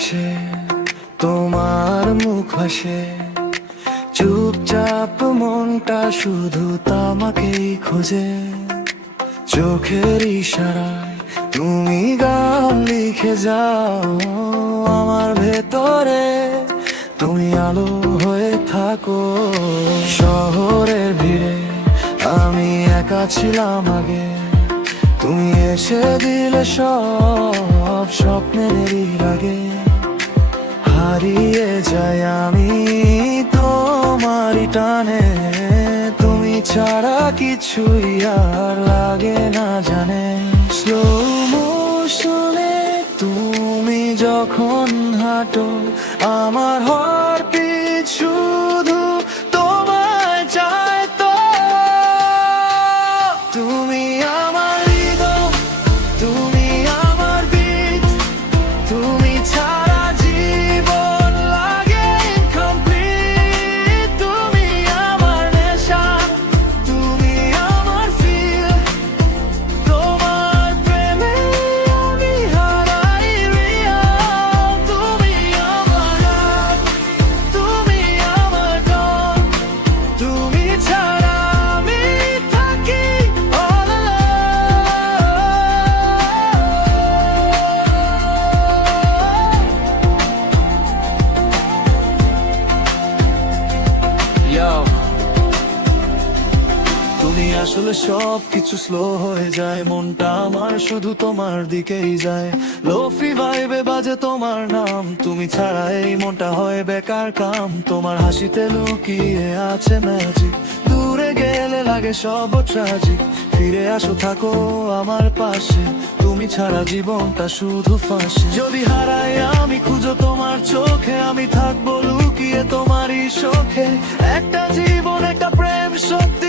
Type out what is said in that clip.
পাশে তোমার মুখ ভাসে, চুপচাপ মনটা শুধু তোমাকেই খোঁজে। চোখের ইশারায় তুমি গান লিখে যাও আমার ভেতরে, তুমি আলো হয়ে থাকো। শহরের ভিড়ে আমি একা ছিলাম আগে, তুমি এসে দিলে সব স্বপ্নেরই আগে। হারিয়ে যাই আমি তোমারই টানে, তুমি ছাড়া কিছুই আর লাগে না জানে। স্লো মোশনে তুমি যখন হাঁটো, আমার হার্টবিট শুধু তোমায় চায় তো। তুমি আমার হৃদয়, তুমি আমার বিট, তুমি ছাড়া জীবন লাগে ইনকমপ্লিট। তুমি আমার নেশা, তুমি আমার ফিল, তোমার প্রেমে আমি হারাই রিয়াল। তুমি আমার রাত, তুমি আমার ডন, তুমি ছাড়া আমি থাকি all alone। Yo, তুমি আসলে সব কিছু স্লো হয়ে যায়, মনটা আমার শুধু তোমার দিকেই যায়। লোফি ভাইবে বাজে তোমার নাম, তুমি ছাড়া এই মনটা হয় বেকার কাম। তোমার হাসিতে লুকিয়ে আছে ম্যাজিক, দূরে গেলে লাগে সব ট্র্যাজিক। ফিরে আসো থাকো আমার পাশে, তুমি ছাড়া জীবনটা শুধু ফাঁসি। যদি হারাই আমি খুঁজো তোমার চোখে, আমি থাকবো লুকিয়ে তোমারই শোকে। একটা জীবন একটা প্রেম সত্য